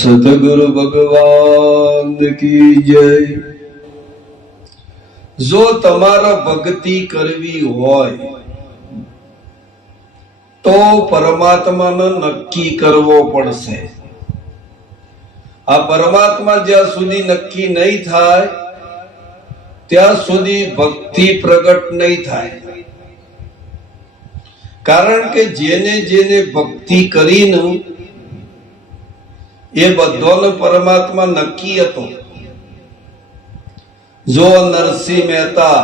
સદગુરુ ભગવાન કી જય। જો તમારે ભક્તિ કરવી હોય તો પરમાત્માને નક્કી કરવો પડશે। આ પરમાત્મા જ્યાં સુધી નક્કી નહીં થાય ત્યાં સુધી ભક્તિ પ્રગટ નહીં થાય। કારણ કે જેને જેને ભક્તિ કરીને એ બધોનો પરમાત્મા નક્કી હતો। જો નરસિંહ મહેતા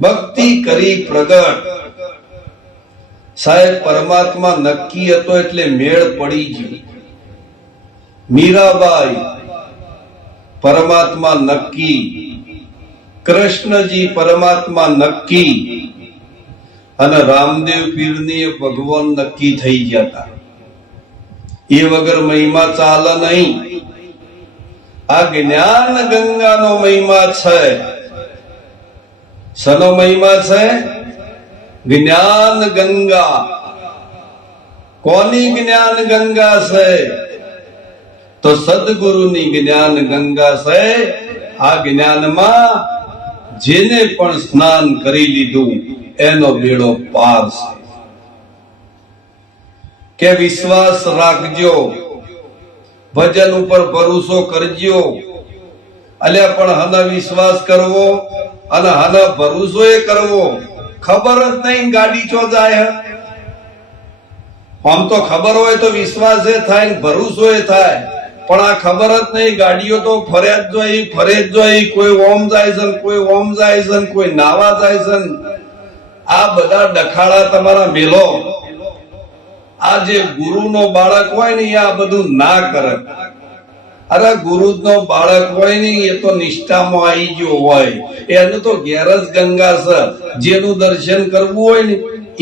ભક્તિ કરી પ્રગટ, સાહેબ પરમાત્મા નક્કી હતો એટલે મેળ પડી ગયો। મીરાબાઈ પરમાત્મા નક્કી, કૃષ્ણજી પરમાત્મા નક્કી, અને રામદેવ પીરની ભગવાન નક્કી થઈ ગયા હતા। એ વગર મહિમા ચાલે નહીં। આ જ્ઞાન ગંગાનો મહિમા છે। શનો મહિમા છે? જ્ઞાન ગંગા। કોની જ્ઞાન ગંગા છે? તો સદગુરુની જ્ઞાન ગંગા છે। આ જ્ઞાનમાં જેને પણ સ્નાન કરી લીધું એનો બેડો પાર છે। કે વિશ્વાસ રાખજો, ભજન ઉપર ભરોસો કરજો। અલ્યા પણ હને વિશ્વાસ કરવો અને હને ભરોસો એ કરવો, ખબર જ નહીં ગાડી ચો જાય। આમ તો ખબર હોય તો વિશ્વાસ એ થાય ને ભરોસો એ થાય, પણ આ ખબર જ નહીં। ગાડીઓ તો ફરે જ જોઈ, કોઈ ઓમ જાય છે, કોઈ ઓમ જાય છે, કોઈ નાવા જાય છે। આ બધા ડખાડા તમારા મેલો। આ જે ગુરુ નો બાળક હોય ને આ બધું ના કરે। અરે ગુરુ નો બાળક હોય ને એ તો નિષ્ઠામાં આવી ગયો હોય, એનું તો ઘેર જ ગંગા છે। જેનું દર્શન કરવું હોય ને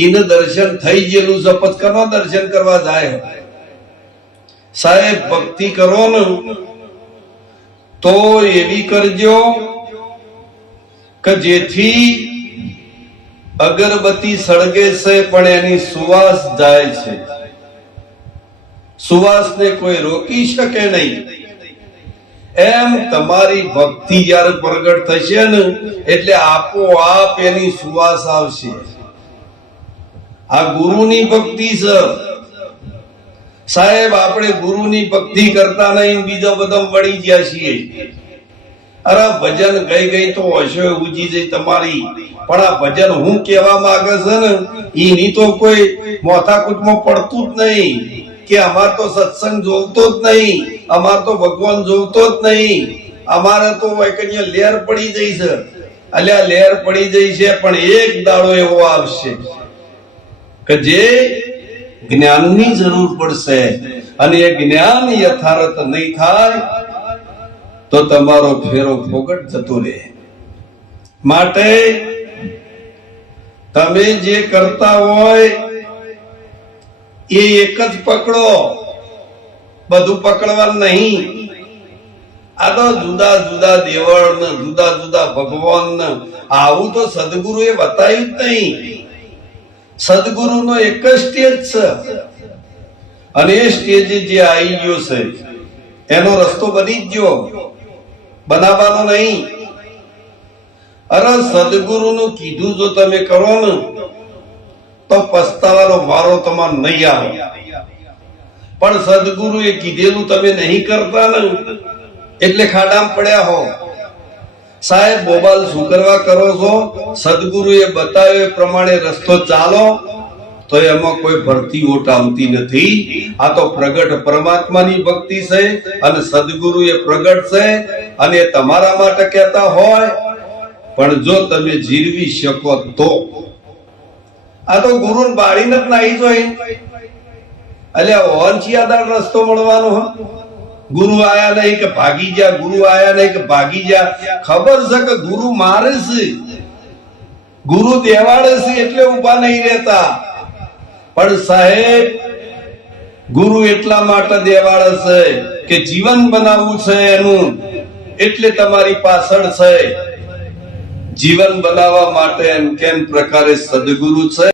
એને દર્શન થઈ ગયેલું છે, પચકનો દર્શન કરવા જાય। સાહેબ ભક્તિ કરો ને તો એવી કરજો કે જેથી અગરબત્તી સળગે છે પણ એની સુવાસ જાય છે। સુવાસને કોઈ રોકી શકે નહીં। એમ તમારી ભક્તિ જ્યારે પ્રગટ થશે ને એટલે આપોઆપ એની સુવાસ આવશે। આ ગુરુની ભક્તિ છે સાહેબ। આપણે ગુરુની ભક્તિ કરતા નહીં, બીજો બધો વળી ગયા છીએ। અરે ભજન ગઈ તો હશો ઉજી જઈ તમારી, પણ આ ભજન હું કેવા માંગે છે ને એની તો કોઈ મોથાકૂટમાં પડતું જ નહીં કે અમાર તો સત્સંગ જોવતો જ નહીં, અમાર તો ભગવાન જોવતો જ નહીં, અમારે તો લેર પડી જઈ છે। અલ્યા લેર પડી જઈ છે, પણ એક દાડો એવો આવશે કે જે જ્ઞાનની જરૂર પડશે, અને એ જ્ઞાન યથાર્થ નહીં થાય તો તમારો ફેરો ફોગટ જતો રહે। માટે તમે જે કરતા હોય એ એક જ પકડો, બધું પકડવાનું નહીં। આ તો જુદા જુદા દેવળ ને જુદા જુદા ભગવાન ને આવું તો સદગુરુ એ બતાવ્યું જ નહીં। સદગુરુ નો એક જ સ્ટેજ છે, અને એ સ્ટેજ જે આવી ગયો છે એનો રસ્તો બની જ ગયો, બનાવવાનો નહીં। અરે સદગુરુ નું કીધું જો તમે કરો ને તો પસ્તાવાનો વારો તમારો નહીં આવે। પણ સદગુરુ એ કીધેલું તમે નહીં કરતા ને એટલે ખાડામાં પડ્યા હો। સાહેબ બોબાલ શું કરવા કરો છો? સદગુરુ એ બતાવ્યો એ પ્રમાણે રસ્તો ચાલો તો એમાં કોઈ ભરતી ઓટ આવતી નથી। આ તો પ્રગટ પરમાત્માની ભક્તિ છે, અને સદગુરુ એ પ્રગટ છે, અને તમારા માટે કહેતા હોય, પણ જો તમે જીરવી શકો તો। આ તો ગુરુ બાળીને જ નાહી જોઈ। અલ્યા ઓનચિયાદાર રસ્તો મળવાનો હ? ગુરુ આયા નહીં કે ભાગી જા, ગુરુ આયા નહીં કે ભાગી જા। ખબર છે કે ગુરુ મારે છે, ગુરુ દેવાડે છે એટલે ઉભા નહીં રહેતા। પણ સાહેબ ગુરુ એટલા માટે દેવાડે છે કે જીવન બનાવવું છે એનું, એટલે તમારી પાછળ છે। જીવન બનાવવા માટે એમ કેમ પ્રકારે સદગુરુ છે।